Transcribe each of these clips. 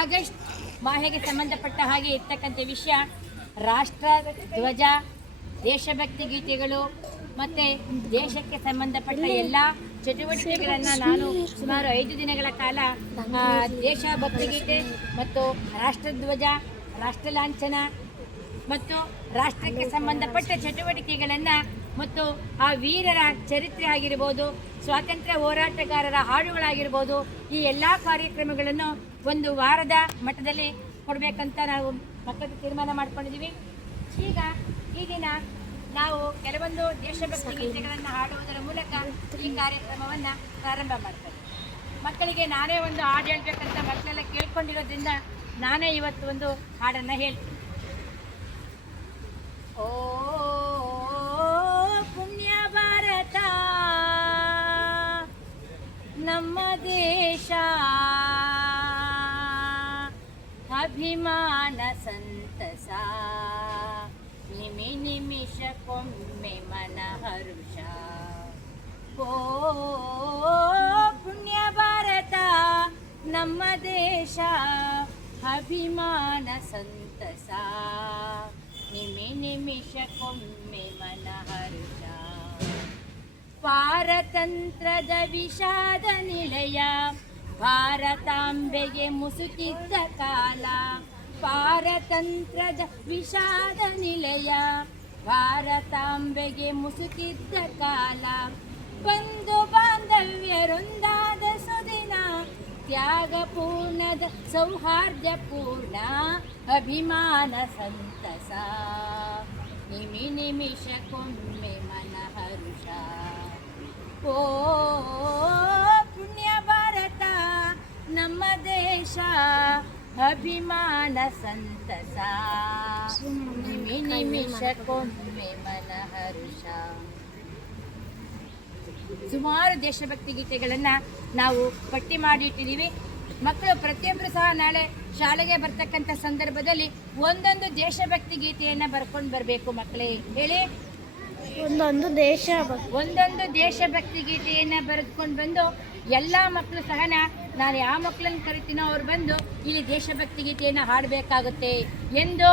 August ಮಾಹೆಗೆ ಸಂಬಂಧಪಟ್ಟ ಹಾಗೆ ಇರ್ತಕ್ಕಂಥ ವಿಷಯ ರಾಷ್ಟ್ರ ಧ್ವಜ, ದೇಶಭಕ್ತಿ ಗೀತೆಗಳು ಮತ್ತು ದೇಶಕ್ಕೆ ಸಂಬಂಧಪಟ್ಟ ಎಲ್ಲ ಚಟುವಟಿಕೆಗಳನ್ನು ನಾನು ಸುಮಾರು 5 ದಿನಗಳ ಕಾಲ ದೇಶಭಕ್ತಿ ಗೀತೆ ಮತ್ತು ರಾಷ್ಟ್ರಧ್ವಜ, ರಾಷ್ಟ್ರ ಲಾಂಛನ ಮತ್ತು ರಾಷ್ಟ್ರಕ್ಕೆ ಸಂಬಂಧಪಟ್ಟ ಚಟುವಟಿಕೆಗಳನ್ನು ಮತ್ತು ಆ ವೀರರ ಚರಿತ್ರೆ ಆಗಿರ್ಬೋದು, ಸ್ವಾತಂತ್ರ್ಯ ಹೋರಾಟಗಾರರ ಹಾಡುಗಳಾಗಿರ್ಬೋದು, ಈ ಎಲ್ಲ ಕಾರ್ಯಕ್ರಮಗಳನ್ನು ಒಂದು ವಾರದ ಮಟ್ಟದಲ್ಲಿ ಕೊಡಬೇಕಂತ ನಾವು ಮಕ್ಕಳಿಗೆ ತೀರ್ಮಾನ ಮಾಡ್ಕೊಂಡಿದ್ದೀವಿ. ಈಗ ಈ ದಿನ ನಾವು ಕೆಲವೊಂದು ದೇಶಭಕ್ತಿ ಗೀತೆಗಳನ್ನು ಹಾಡುವುದರ ಮೂಲಕ ಈ ಕಾರ್ಯಕ್ರಮವನ್ನು ಪ್ರಾರಂಭ ಮಾಡ್ತೇವೆ. ಮಕ್ಕಳಿಗೆ ನಾನೇ ಒಂದು ಹಾಡು ಹೇಳ್ಬೇಕಂತ ಮಕ್ಕಳೆಲ್ಲ ಕೇಳ್ಕೊಂಡಿರೋದ್ರಿಂದ ನಾನೇ ಇವತ್ತು ಒಂದು ಹಾಡನ್ನು ಹೇಳ್ತೀನಿ. ಓ ಪುಣ್ಯ ಭಾರತ ನಮ್ಮ ದೇಶ, ಅಭಿಮಾನ ಸಂತಸ, ನಿಮಿಷಕ್ಕೊಮ್ಮೆ ಮನ ಹರುಷ. ಓ ಪುಣ್ಯ ಭಾರತ ನಮ್ಮ ದೇಶ, ಅಭಿಮಾನ ಸಂತಸ, ನಿಮಿಷಕ್ಕೊಮ್ಮೆ ಮನ ಹರುಷ. ಪಾರತಂತ್ರದ ವಿಷಾದ ನಿಲಯ, ಭಾರತಾಂಬೆಗೆ ಮುಸುಕಿದ್ದ ಕಾಲ. ಪಾರತಂತ್ರದ ವಿಷಾದ ನಿಲಯ, ಭಾರತಾಂಬೆಗೆ ಮುಸುಕಿದ್ದ ಕಾಲ. ಬಂಧು ಬಾಂಧವ್ಯರೊಂದಾದ ಸುದಿನ, ತ್ಯಾಗಪೂರ್ಣದ ಸೌಹಾರ್ದಪೂರ್ಣ, ಅಭಿಮಾನ ಸಂತಸ, ನಿಮಿಷಕ್ಕೊಮ್ಮೆ ಮನ ಹರುಷ. ಓ ಪುಣ್ಯ ಭಾರತ ನಮ್ಮ ದೇಶ, ಅಭಿಮಾನ ಸಂತಸ, ನಿಮಿಷಕ್ಕೊಮ್ಮೆ ಮನ ಹರುಷ. ಸುಮಾರು ದೇಶಭಕ್ತಿ ಗೀತೆಗಳನ್ನು ನಾವು ಪಟ್ಟಿ ಮಾಡಿ ಇಟ್ಟಿದ್ದೀವಿ. ಮಕ್ಕಳು ಪ್ರತಿಯೊಬ್ಬರು ಸಹ ನಾಳೆ ಶಾಲೆಗೆ ಬರ್ತಕ್ಕಂಥ ಸಂದರ್ಭದಲ್ಲಿ ಒಂದೊಂದು ದೇಶಭಕ್ತಿ ಗೀತೆಯನ್ನು ಬರ್ಕೊಂಡು ಬರಬೇಕು. ಮಕ್ಕಳೇ ಹೇಳಿ, ಒಂದೊಂದು ದೇಶಭಕ್ತಿ ಗೀತೆಯನ್ನು ಬರೆದುಕೊಂಡು ಬಂದು ಎಲ್ಲ ಮಕ್ಕಳು ಸಹ ನಾನು ಯಾವ ಮಕ್ಕಳನ್ನು ಕರಿತೀನೋ ಅವ್ರು ಬಂದು ಇಲ್ಲಿ ದೇಶಭಕ್ತಿ ಗೀತೆಯನ್ನು ಹಾಡಬೇಕಾಗುತ್ತೆ ಎಂದು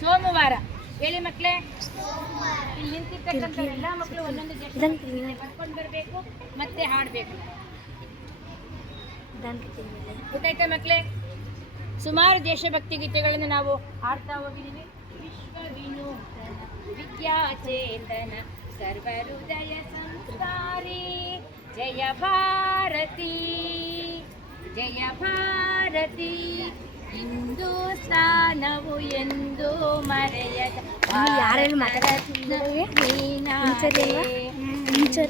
ಸೋಮವಾರ ಹೇಳಿ ಮಕ್ಕಳೇ. ಇಲ್ಲಿ ನಿಂತಿರ್ತಕ್ಕಂಥ ಎಲ್ಲ ಮಕ್ಕಳು ಒಂದೊಂದು ದೇಶಭಕ್ತಿ ಗೀತೆ ಬರ್ಕೊಂಡು ಬರಬೇಕು ಮತ್ತೆ ಹಾಡಬೇಕು. ಗೊತ್ತಾಯ್ತಾ ಮಕ್ಕಳೇ? ಸುಮಾರು ದೇಶಭಕ್ತಿ ಗೀತೆಗಳನ್ನು ನಾವು ಹಾಡ್ತಾ ಹೋಗಿದ್ದೀವಿ. ವಿಶ್ವ ವಿನೂತನ ವಿದ್ಯಾಚೇತನ ಸರ್ವಹೃದಯ ಸಂಸ್ಕಾರಿ, ಜಯ ಭಾರತಿ ಜಯ ಭಾರತಿ, ಹಿಂದೂಸ್ತಾನವು ಎಂದು ಮರೆಯದ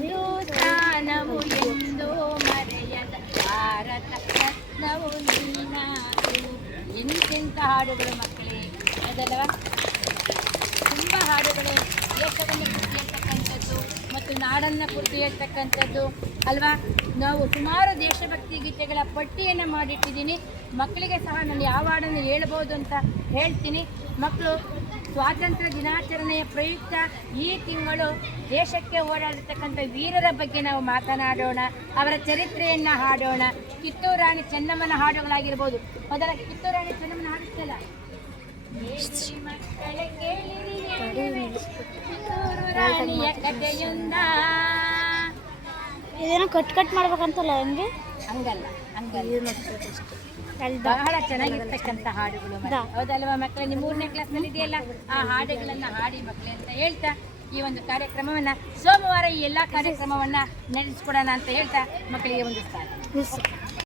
ಹಿಂದೂಸ್ತಾನವು ಎಂದು ಮರೆಯದ ಭಾರತ ರತ್ನವು ನೀನಾದು. ಎಂತೆಂಥ ಹಾಡುಗಳು ಮಕ್ಕಳೇ, ಅದಲ್ಲವ? ತುಂಬ ಹಾಡುಗಳು ದೇಶವನ್ನು ಕುರಿತು ಹೇಳ್ತಕ್ಕಂಥದ್ದು ಮತ್ತು ನಾಡನ್ನು ಕುರಿತು ಹೇಳ್ತಕ್ಕಂಥದ್ದು ಅಲ್ವಾ. ನಾವು ಸುಮಾರು ದೇಶಭಕ್ತಿ ಗೀತೆಗಳ ಪಟ್ಟಿಯನ್ನು ಮಾಡಿಟ್ಟಿದ್ದೀನಿ. ಮಕ್ಕಳಿಗೆ ಸಹ ನಾನು ಯಾವ ಹಾಡನ್ನು ಹೇಳ್ಬೋದು ಅಂತ ಹೇಳ್ತೀನಿ. ಮಕ್ಕಳು ಸ್ವಾತಂತ್ರ್ಯ ದಿನಾಚರಣೆಯ ಪ್ರಯುಕ್ತ ಈ ತಿಂಗಳು ದೇಶಕ್ಕೆ ಓಡಾಡಿರ್ತಕ್ಕಂಥ ವೀರರ ಬಗ್ಗೆ ನಾವು ಮಾತನಾಡೋಣ, ಅವರ ಚರಿತ್ರೆಯನ್ನು ಹಾಡೋಣ. ಕಿತ್ತೂರು ರಾಣಿ ಚೆನ್ನಮ್ಮನ ಹಾಡುಗಳಾಗಿರ್ಬೋದು. ಮೊದಲ ಕಿತ್ತೂರು ರಾಣಿ ಚೆನ್ನಮ್ಮನ ಹಾಡಿಸ್ತಲ್ಲ, ಮಕ್ಕಳ ಕೇಳಿರಿ ಕಿತ್ತೂರು ರಾಣಿಯ ಕಥೆಯೊಂದ. ಇದೇನೋ ಕಟ್ ಮಾಡ್ಬೇಕಂತಲ್ಲ, ಹಂಗಲ್ಲ ಬಹಳ ಚೆನ್ನಾಗಿರ್ತಕ್ಕಂಥ ಹಾಡುಗಳು ಹೌದಲ್ವಾ ಮಕ್ಕಳೇ? ನಿಮ್ಮ 3ನೇ ಕ್ಲಾಸ್ನಲ್ಲಿ ಇದೆಯಲ್ಲ, ಆ ಹಾಡುಗಳನ್ನು ಹಾಡಿ ಮಕ್ಕಳೇ ಅಂತ ಹೇಳ್ತಾ ಈ ಒಂದು ಕಾರ್ಯಕ್ರಮವನ್ನು ಸೋಮವಾರ ಈ ಎಲ್ಲ ಕಾರ್ಯಕ್ರಮವನ್ನು ನಡೆಸಿಕೊಡೋಣ ಅಂತ ಹೇಳ್ತಾ ಮಕ್ಕಳಿಗೆ ಒಂದು